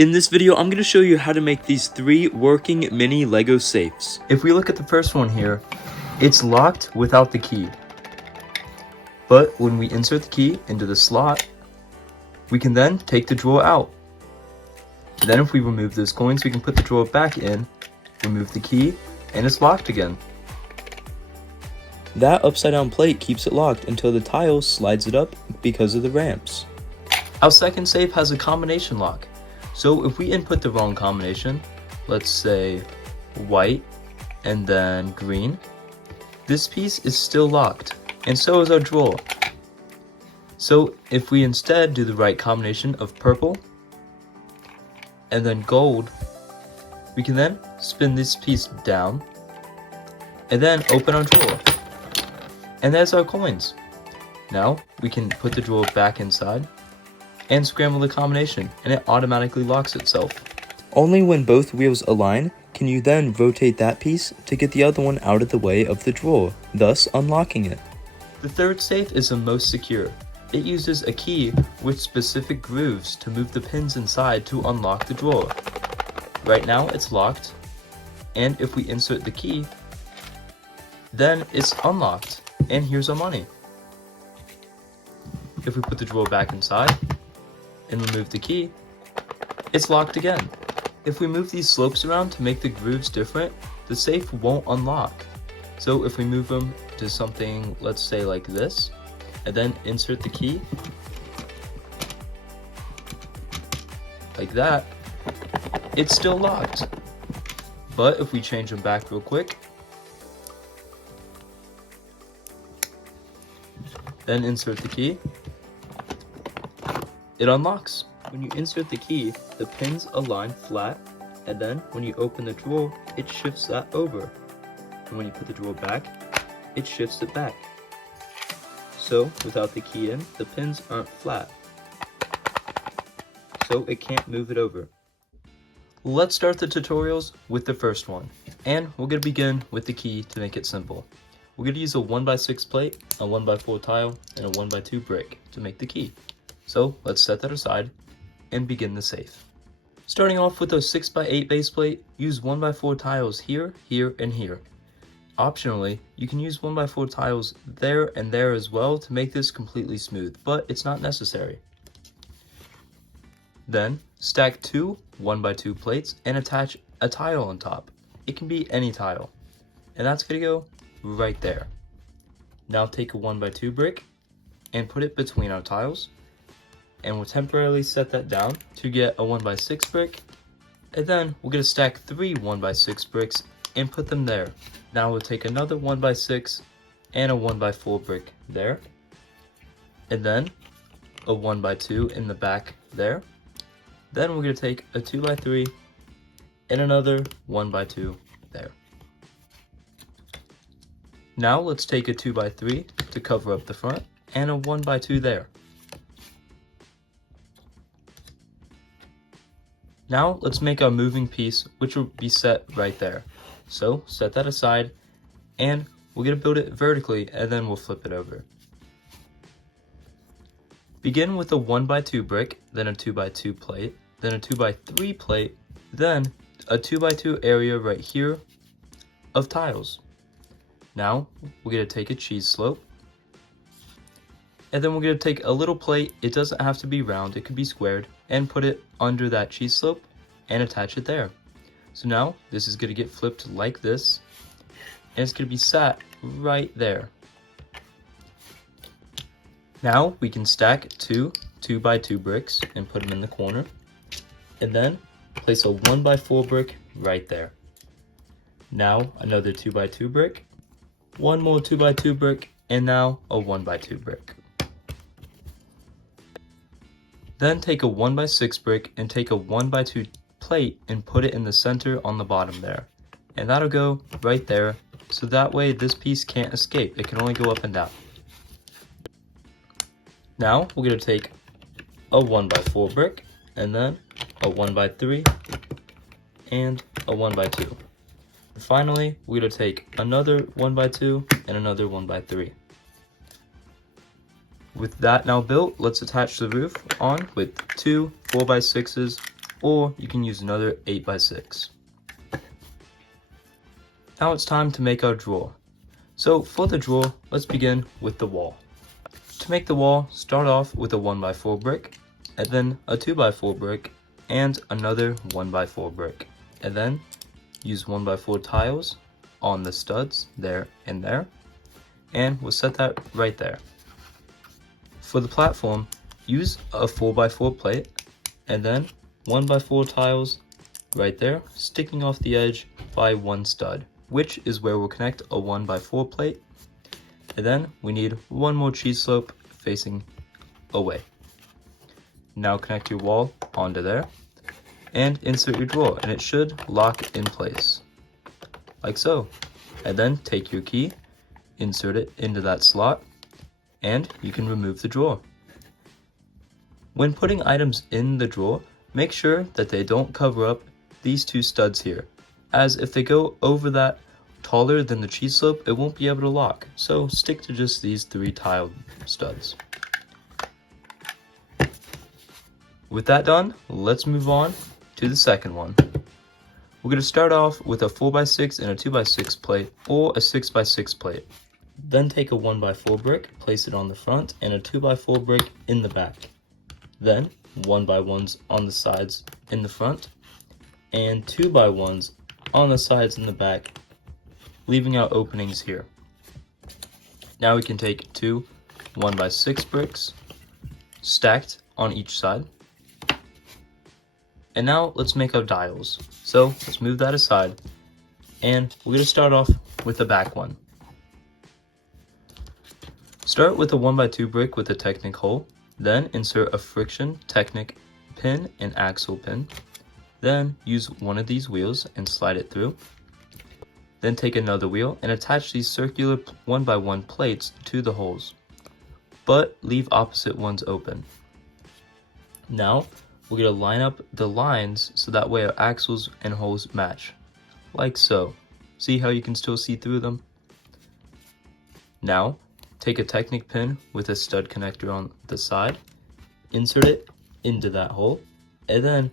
In this video, I'm going to show you how to make these 3 working mini Lego safes. If we look at the first one here, it's locked without the key. But when we insert the key into the slot, we can then take the drawer out. And then if we remove those coins, we can put the drawer back in, remove the key, and it's locked again. That upside down plate keeps it locked until the tile slides it up because of the ramps. Our second safe has a combination lock. So if we input the wrong combination, let's say white and then green, this piece is still locked, and so is our drawer. So if we instead do the right combination of purple and then gold, we can then spin this piece down and then open our drawer. And there's our coins. Now we can put the drawer back inside and scramble the combination, and it automatically locks itself. Only when both wheels align can you then rotate that piece to get the other one out of the way of the drawer, thus unlocking it. The third safe is the most secure. It uses a key with specific grooves to move the pins inside to unlock the drawer. Right now it's locked, and if we insert the key, then it's unlocked, and here's our money. If we put the drawer back inside and remove the key, it's locked again. If we move these slopes around to make the grooves different, the safe won't unlock. So if we move them to something, let's say like this, and then insert the key, like that, it's still locked. But if we change them back real quick, then insert the key, it unlocks. When you insert the key, the pins align flat, and then when you open the drawer, it shifts that over. And when you put the drawer back, it shifts it back. So without the key in, the pins aren't flat, so it can't move it over. Let's start the tutorials with the first one, and we're going to begin with the key to make it simple. We're going to use a 1x6 plate, a 1x4 tile, and a 1x2 brick to make the key. So let's set that aside and begin the safe. Starting off with a 6x8 base plate, use 1x4 tiles here, here, and here. Optionally, you can use 1x4 tiles there and there as well to make this completely smooth, but it's not necessary. Then, stack 2 1x2 plates and attach a tile on top. It can be any tile, and that's going to go right there. Now take a 1x2 brick and put it between our tiles, and we'll temporarily set that down to get a 1x6 brick, and then we're going to stack 3 1x6 bricks and put them there. Now we'll take another 1x6 and a 1x4 brick there, and then a 1x2 in the back there. Then we're going to take a 2x3 and another 1x2 there. Now let's take a 2x3 to cover up the front and a 1x2 there. Now let's make our moving piece, which will be set right there. So set that aside, and we're going to build it vertically, and then we'll flip it over. Begin with a 1x2 brick, then a 2x2 plate, then a 2x3 plate, then a 2x2 area right here of tiles. Now we're going to take a cheese slope, and then we're going to take a little plate. It doesn't have to be round, it could be squared, and put it under that cheese slope and attach it there. So now this is going to get flipped like this, and it's going to be sat right there. Now we can stack 2 2x2 bricks and put them in the corner, and then place a 1x4 brick right there. Now another 2x2 brick, one more 2x2 brick, and now a 1x2 brick. Then take a 1x6 brick and take a 1x2 plate and put it in the center on the bottom there. And that'll go right there, so that way this piece can't escape, it can only go up and down. Now we're going to take a 1x4 brick, and then a 1x3, and a 1x2. And finally, we're going to take another 1x2 and another 1x3. With that now built, let's attach the roof on with 2 4x6s or you can use another 8x6. Now it's time to make our drawer. So for the drawer, let's begin with the wall. To make the wall, start off with a 1x4 brick, and then a 2x4 brick, and another 1x4 brick. And then use 1x4 tiles on the studs there and there, and we'll set that right there. For the platform, use a 4x4 plate, and then 1x4 tiles right there, sticking off the edge by one stud, which is where we'll connect a 1x4 plate. And then we need one more cheese slope facing away. Now connect your wall onto there and insert your drawer, and it should lock in place like so. And then take your key, insert it into that slot, and you can remove the drawer. When putting items in the drawer, make sure that they don't cover up these two studs here, as if they go over that taller than the cheese slope, it won't be able to lock. So stick to just these 3 tile studs. With that done, let's move on to the second one. We're going to start off with a 4x6 and a 2x6 plate, or a 6x6 plate. Then take a 1x4 brick, place it on the front, and a 2x4 brick in the back. Then 1x1s on the sides in the front, and 2x1s on the sides in the back, leaving out openings here. Now we can take 2 1x6 bricks, stacked on each side. And now let's make our dials. So let's move that aside, and we're going to start off with the back one. Start with a 1x2 brick with a Technic hole, then insert a friction Technic pin and axle pin. Then use one of these wheels and slide it through. Then take another wheel and attach these circular 1x1 plates to the holes, but leave opposite ones open. Now we're going to line up the lines so that way our axles and holes match, like so. See how you can still see through them? Now take a Technic pin with a stud connector on the side, insert it into that hole, and then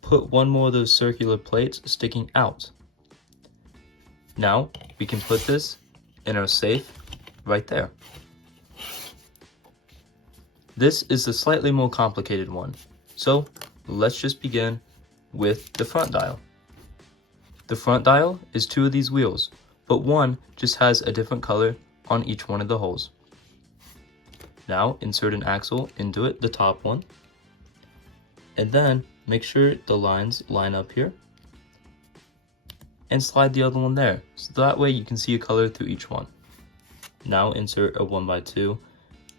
put one more of those circular plates sticking out. Now we can put this in our safe right there. This is the slightly more complicated one, so let's just begin with the front dial. The front dial is 2 of these wheels, but one just has a different color on each one of the holes. Now insert an axle into it, the top one, and then make sure the lines line up here, and slide the other one there, so that way you can see a color through each one. Now insert a 1x2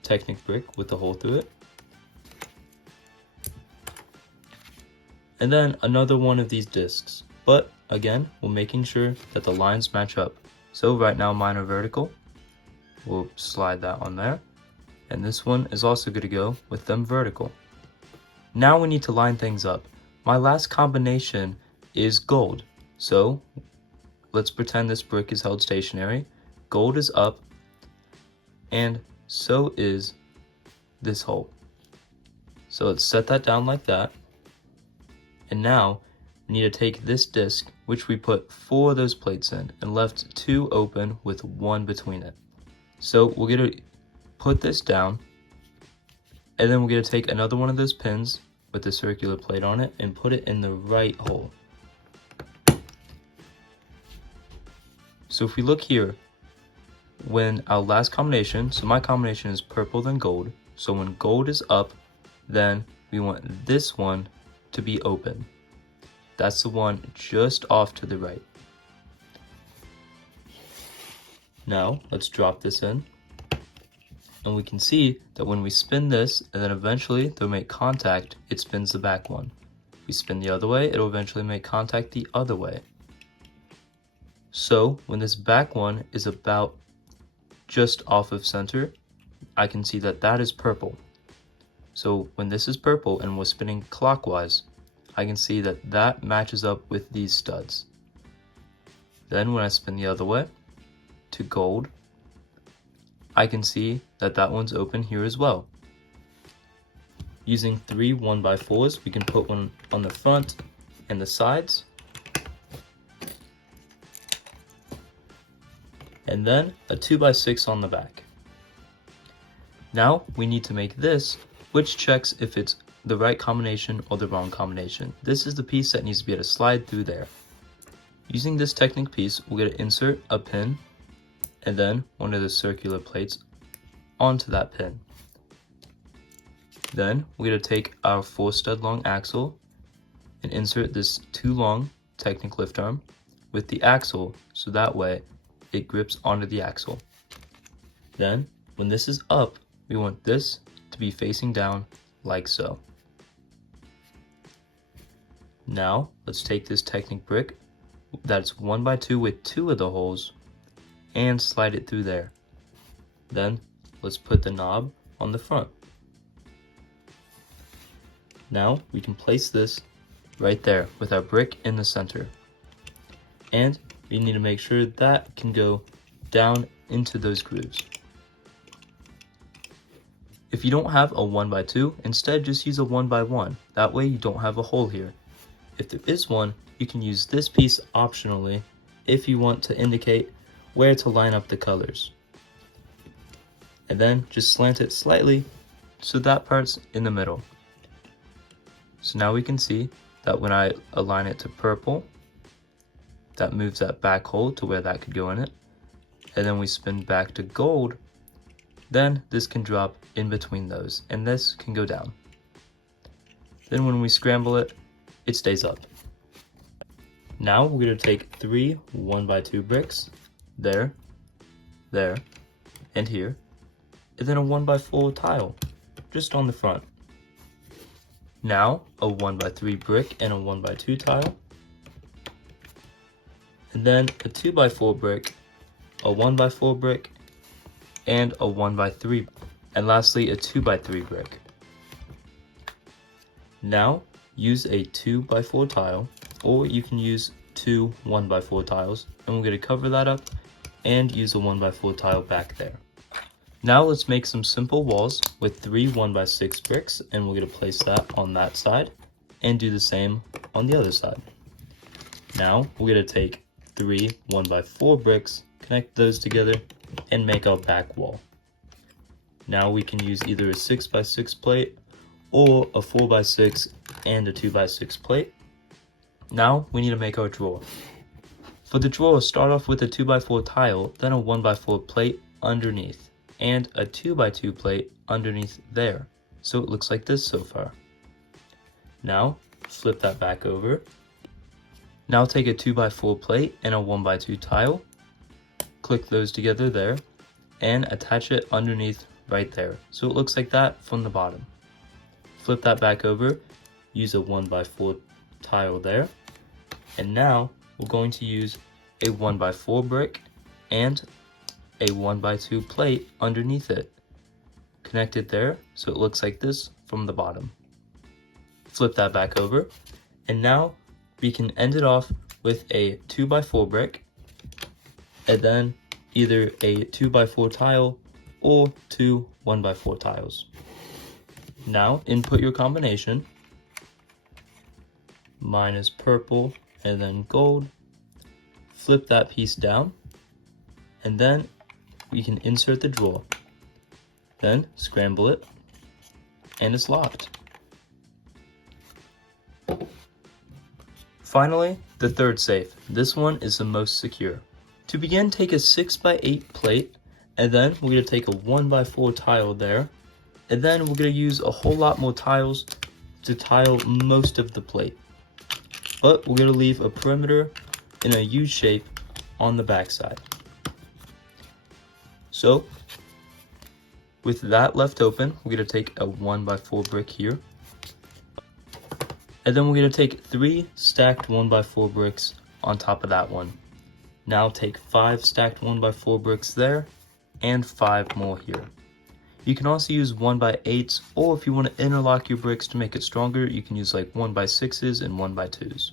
Technic brick with a hole through it, and then another one of these discs, but again we're making sure that the lines match up. So right now mine are vertical, we'll slide that on there, and this one is also good to go with them vertical. Now we need to line things up. My last combination is gold, so let's pretend this brick is held stationary. Gold is up, and so is this hole. So let's set that down like that. And now we need to take this disc, which we put 4 of those plates in and left 2 open with 1 between it. So we're going to put this down, and then we're going to take another one of those pins with the circular plate on it and put it in the right hole. So if we look here, when our last combination, so my combination is purple then gold, so when gold is up, then we want this one to be open. That's the one just off to the right. Now let's drop this in, and we can see that when we spin this and then eventually they'll make contact, it spins the back one. If we spin the other way, it'll eventually make contact the other way. So when this back one is about just off of center, I can see that that is purple. So when this is purple and we're spinning clockwise, I can see that that matches up with these studs. Then when I spin the other way to gold, I can see that that one's open here as well. using 3 1x4s, we can put one on the front and the sides, and then a 2x6 on the back. Now we need to make this, which checks if it's the right combination or the wrong combination. This is the piece that needs to be able to slide through there. Using this Technic piece, we're going to insert a pin and then one of the circular plates onto that pin. Then we're going to take our 4-stud long axle and insert this 2 long Technic lift arm with the axle, so that way it grips onto the axle. Then when this is up, we want this to be facing down like so. Now let's take this Technic brick that's 1x2 with 2 of the holes and slide it through there. Then let's put the knob on the front. Now we can place this right there with our brick in the center. And we need to make sure that can go down into those grooves. If you don't have a 1x2, instead just use a 1x1. That way you don't have a hole here. If there is one, you can use this piece optionally if you want to indicate where to line up the colors. And then just slant it slightly so that part's in the middle. So now we can see that when I align it to purple, that moves that back hole to where that could go in it. And then we spin back to gold, then this can drop in between those and this can go down. Then when we scramble it, it stays up. Now we're going to take 3 1x2 bricks, there, and here, and then a 1x4 tile, just on the front. Now a 1x3 brick and a 1x2 tile, and then a 2x4 brick, a 1x4 brick, and a 1x3, and lastly a 2x3 brick. Now use a 2x4 tile, or you can use 2 1x4 tiles, and we're going to cover that up and use a 1x4 tile back there. Now let's make some simple walls with 3 1x6 bricks, and we're going to place that on that side and do the same on the other side. Now we're going to take 3 1x4 bricks, connect those together, and make our back wall. Now we can use either a 6x6 plate or a 4x6 and a 2x6 plate. Now we need to make our drawer. For the drawer, start off with a 2x4 tile, then a 1x4 plate underneath, and a 2x2 plate underneath there, so it looks like this so far. Now flip that back over. Now take a 2x4 plate and a 1x2 tile, click those together there, and attach it underneath right there, so it looks like that from the bottom. Flip that back over, use a 1x4 tile there, and now we're going to use a 1x4 brick and a 1x2 plate underneath it. Connect it there so it looks like this from the bottom. Flip that back over, and now we can end it off with a 2x4 brick, and then either a 2x4 tile or 2 1x4 tiles. Now input your combination. Mine is purple and then gold. Flip that piece down, and then we can insert the drawer. Then scramble it, and it's locked. Finally, the third safe. This one is the most secure. To begin, take a 6x8 plate, and then we're going to take a 1x4 tile there, and then we're going to use a whole lot more tiles to tile most of the plate. But we're going to leave a perimeter in a U shape on the back side. So with that left open, we're going to take a 1x4 brick here, and then we're going to take 3 stacked 1x4 bricks on top of that one. Now take 5 stacked 1x4 bricks there, and 5 more here. You can also use 1x8s, or if you want to interlock your bricks to make it stronger, you can use like 1x6s and 1x2s.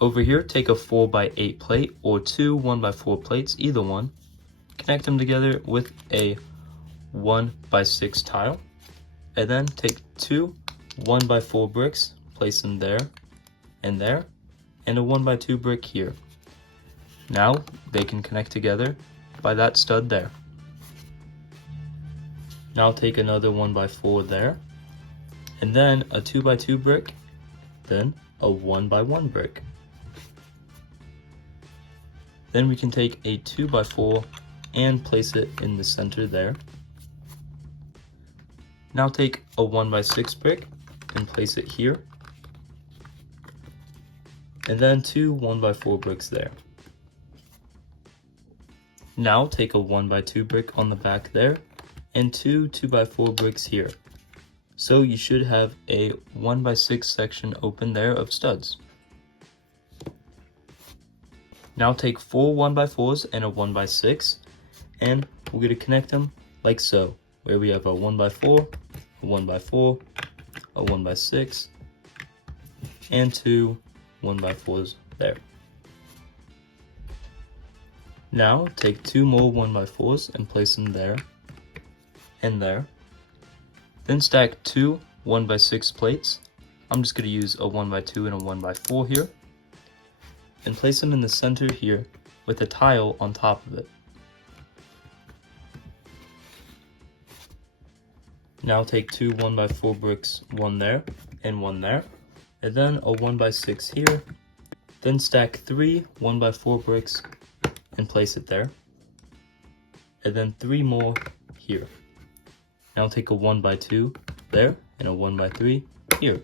Over here, take a 4x8 plate or 2 1x4 plates, either one. Connect them together with a 1x6 tile. and then take two 1x4 bricks, place them there, and a 1x2 brick here. Now they can connect together by that stud there. Now take another 1x4 there, and then a 2x2 brick, then a 1x1 brick. Then we can take a 2x4 and place it in the center there. Now take a 1x6 brick and place it here, and then two 1x4 bricks there. Now take a 1x2 brick on the back there, and two 2x4 bricks here. So you should have a 1x6 section open there of studs. Now take four 1x4s and a 1x6, and we're going to connect them like so, where we have a 1x4, a 1x4, a 1x6, and two 1x4s there. Now take two more 1x4s and place them there and there. Then stack two 1x6 plates. I'm just going to use a 1x2 and a 1x4 here, and place them in the center here with a tile on top of it. Now take two 1x4 bricks, one there, and then a 1x6 here. Then stack three 1x4 bricks and place it there, and then three more here. Now take a 1x2 there and a 1x3 here.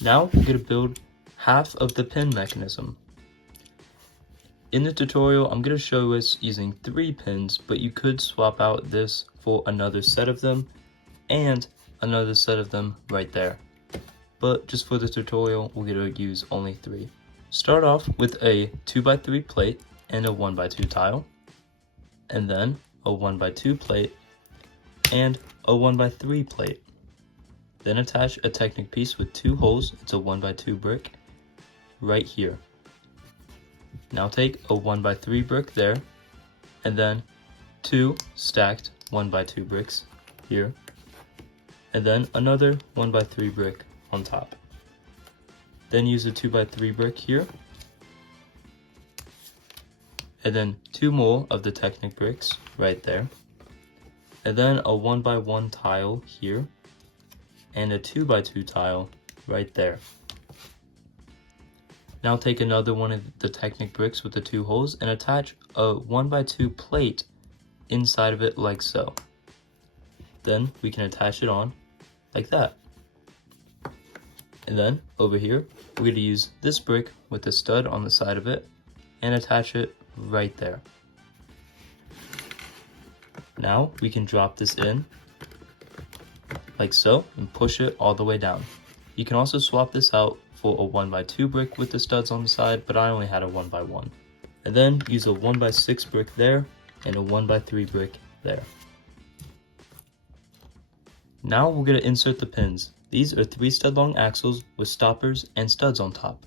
Now we're going to build half of the pin mechanism. In the tutorial, I'm going to show us using 3 pins, but you could swap out this for another set of them and another set of them right there. But just for the tutorial, we're going to use only 3. Start off with a 2x3 plate and a 1x2 tile, and then a 1x2 plate and a 1x3 plate. Then attach a Technic piece with 2 holes into 1x2 brick right here. Now take a 1x3 brick there, and then 2 stacked 1x2 bricks here, and then another 1x3 brick on top. Then use a 2x3 brick here, and then 2 more of the Technic bricks right there, and then a 1x1 tile here, and a 2x2 tile right there. Now take another one of the Technic bricks with the 2 holes and attach a 1x2 plate inside of it like so. Then we can attach it on like that. And then over here, we're going to use this brick with the stud on the side of it and attach it right there. Now we can drop this in like so and push it all the way down. You can also swap this out for a 1x2 brick with the studs on the side, but I only had a 1x1. And then use a 1x6 brick there and a 1x3 brick there. Now we're going to insert the pins. These are 3 stud long axles with stoppers and studs on top.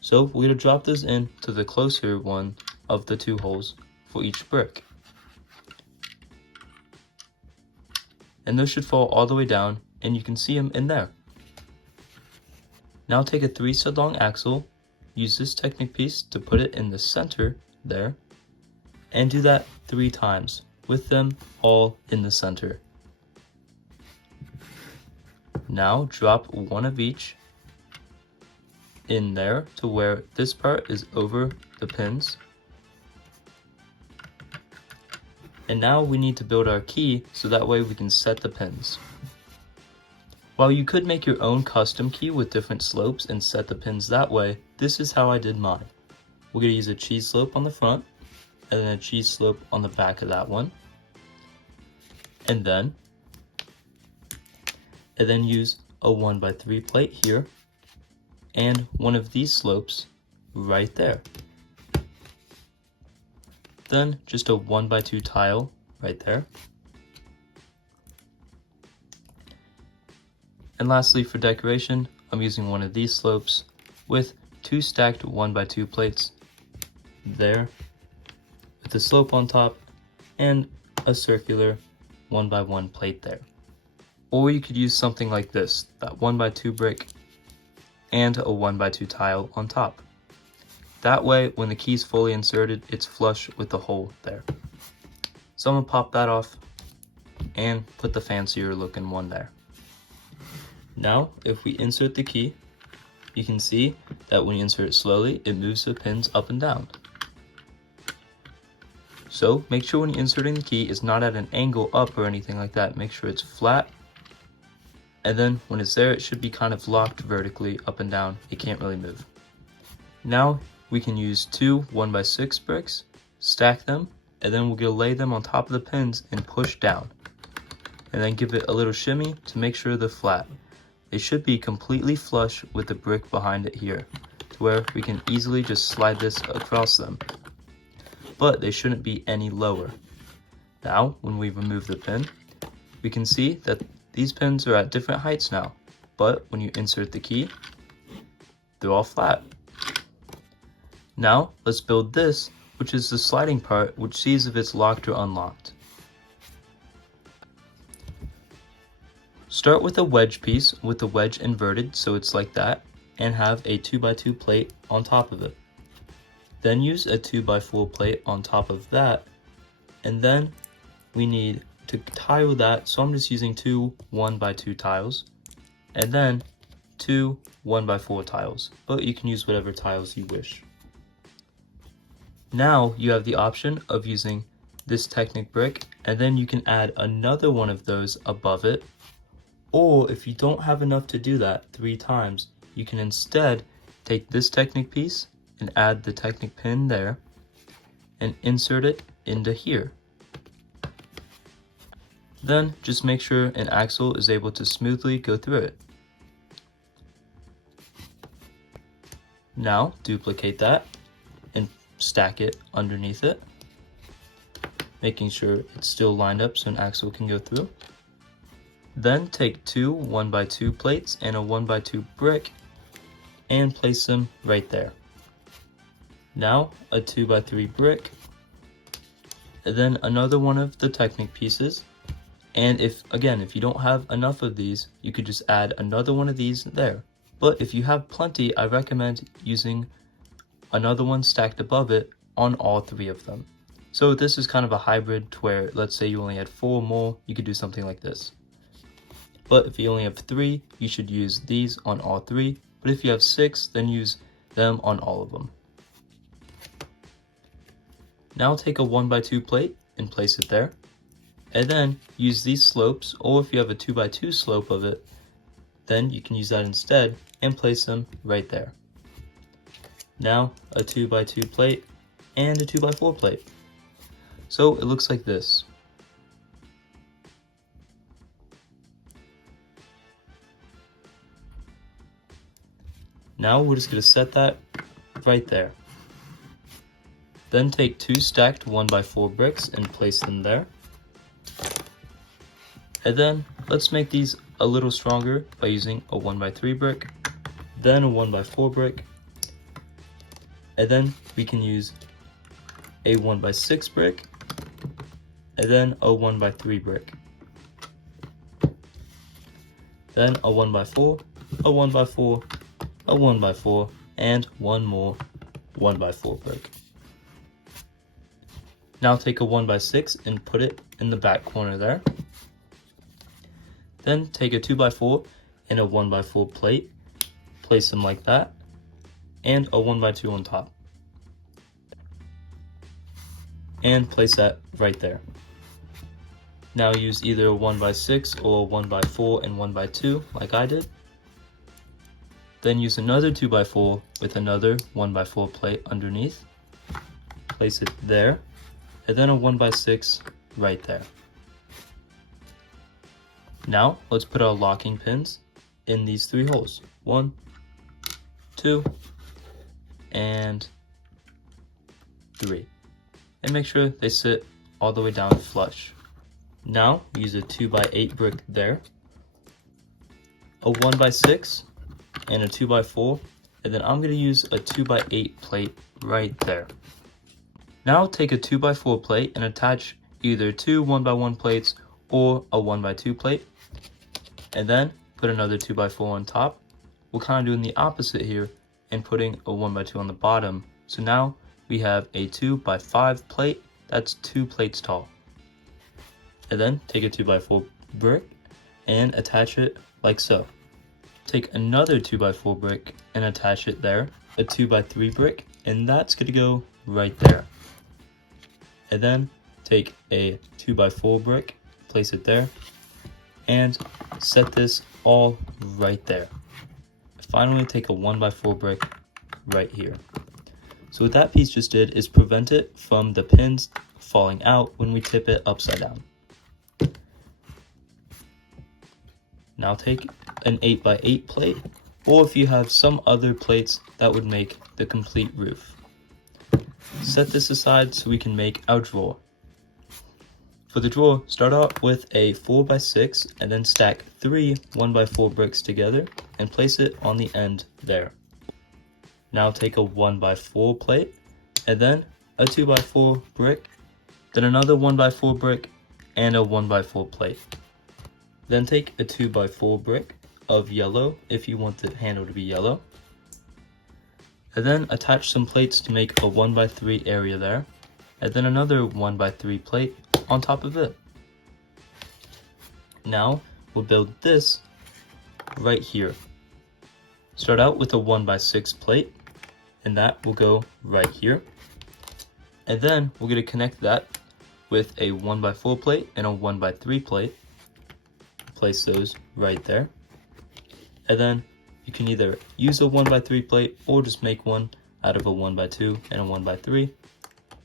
So we're going to drop those in to the closer one of the 2 holes for each brick. And those should fall all the way down, and you can see them in there. Now take a 3 stud long axle, use this Technic piece to put it in the center there, and do that 3 times with them all in the center. Now drop one of each in there to where this part is over the pins. And now we need to build our key so that way we can set the pins. While you could make your own custom key with different slopes and set the pins that way, this is how I did mine. We're going to use a cheese slope on the front, and then a cheese slope on the back of that one. And then use a 1x3 plate here, and one of these slopes right there. Then just a 1x2 tile right there. And lastly, for decoration, I'm using one of these slopes with 2 stacked 1x2 plates there, with the slope on top, and a circular 1x1 plate there. Or you could use something like this, that 1x2 brick and a 1x2 tile on top. That way, when the key's fully inserted, it's flush with the hole there. So I'm gonna pop that off and put the fancier looking one there. Now, if we insert the key, you can see that when you insert it slowly, it moves the pins up and down. So make sure when you're inserting the key, it's not at an angle up or anything like that. Make sure it's flat. And then when it's there, it should be kind of locked vertically up and down. It can't really move. Now we can use two 1x6 bricks, stack them, and then we're gonna lay them on top of the pins and push down. And then give it a little shimmy to make sure they're flat. They should be completely flush with the brick behind it here, to where we can easily just slide this across them. But they shouldn't be any lower. Now, when we remove the pin, we can see that these pins are at different heights now, but when you insert the key, they're all flat. Now, let's build this, which is the sliding part, which sees if it's locked or unlocked. Start with a wedge piece with the wedge inverted so it's like that, and have a 2x2 plate on top of it. Then use a 2x4 plate on top of that, and then we need to tile that, so I'm just using two 1x2 tiles, and then two 1x4 tiles, but you can use whatever tiles you wish. Now you have the option of using this Technic brick, and then you can add another one of those above it, or if you don't have enough to do that 3 times, you can instead take this Technic piece and add the Technic pin there, and insert it into here. Then just make sure an axle is able to smoothly go through it. Now duplicate that and stack it underneath it, making sure it's still lined up so an axle can go through. Then take two 1x2 plates and a 1x2 brick and place them right there. Now a 2x3 brick, and then another one of the Technic pieces. And if you don't have enough of these, you could just add another one of these there. But if you have plenty, I recommend using another one stacked above it on all 3 of them. So this is kind of a hybrid to where, let's say you only had 4 more, you could do something like this. But if you only have 3, you should use these on all 3. But if you have 6, then use them on all of them. Now take a 1x2 plate and place it there. And then use these slopes, or if you have a 2x2 slope of it, then you can use that instead and place them right there. Now a 2x2 plate and a 2x4 plate. So it looks like this. Now we're just going to set that right there. Then take 2 stacked 1x4 bricks and place them there. And then let's make these a little stronger by using a 1x3 brick, then a 1x4 brick, and then we can use a 1x6 brick, and then a 1x3 brick, then a 1x4, a 1x4, a 1x4, and one more 1x4 brick. Now take a 1x6 and put it in the back corner there. Then take a 2x4 and a 1x4 plate, place them like that, and a 1x2 on top. And place that right there. Now use either a 1x6 or a 1x4 and 1x2 like I did. Then use another 2x4 with another 1x4 plate underneath. Place it there, and then a 1x6 right there. Now let's put our locking pins in these 3 holes. 1, 2, and 3. And make sure they sit all the way down flush. Now use a 2x8 brick there, a 1x6, and a 2x4, and then I'm going to use a 2x8 plate right there. Now take a 2x4 plate and attach either 2 1x1 plates or a 1x2 plate, and then put another 2x4 on top. We're kind of doing the opposite here and putting a 1x2 on the bottom. So now we have a 2x5 plate that's 2 plates tall. And then take a 2x4 brick and attach it like so. Take another 2x4 brick and attach it there, a 2x3 brick, and that's going to go right there. And then take a 2x4 brick, place it there, and set this all right there. Finally, take a 1x4 brick right here. So what that piece just did is prevent it from the pins falling out when we tip it upside down. Now take an 8x8 plate, or if you have some other plates that would make the complete roof. Set this aside so we can make our drawer. For the drawer, start out with a 4x6 and then stack 3 1x4 bricks together and place it on the end there. Now take a 1x4 plate and then a 2x4 brick, then another 1x4 brick and a 1x4 plate. Then take a 2x4 brick of yellow if you want the handle to be yellow. And then attach some plates to make a 1x3 area there. And then another 1x3 plate on top of it. Now we'll build this right here. Start out with a 1x6 plate, and that will go right here. And then we're going to connect that with a 1x4 plate and a 1x3 plate. Place those right there. And then you can either use a 1x3 plate or just make one out of a 1x2 and a 1x3.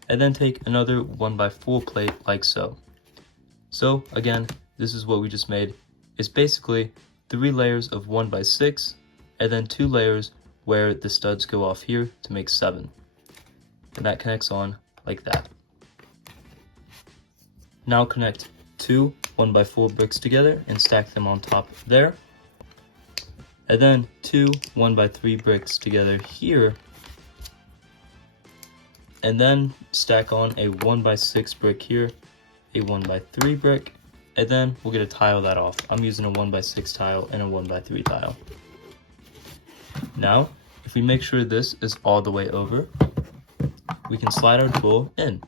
And then take another 1x4 plate like so. So again, this is what we just made. It's basically 3 layers of 1x6 and then 2 layers where the studs go off here to make 7. And that connects on like that. Now connect 2 1x4 bricks together and stack them on top there. And then 2 1x3 bricks together here. And then stack on a 1x6 brick here, a 1x3 brick, and then we'll get a tile that off. I'm using a 1x6 tile and a 1x3 tile. Now, if we make sure this is all the way over, we can slide our tool in.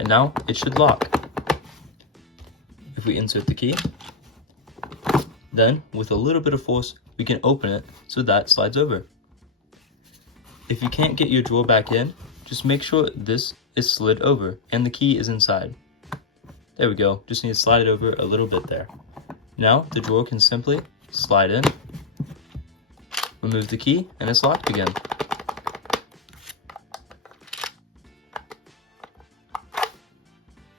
And now it should lock. If we insert the key, then with a little bit of force, we can open it so that slides over. If you can't get your drawer back in, just make sure this is slid over and the key is inside. There we go, just need to slide it over a little bit there. Now the drawer can simply slide in, remove the key, and it's locked again.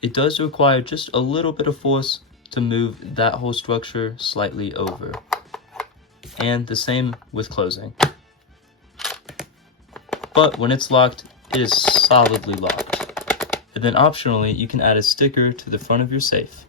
It does require just a little bit of force to move that whole structure slightly over. And the same with closing. But when it's locked, it is solidly locked. And then optionally, you can add a sticker to the front of your safe.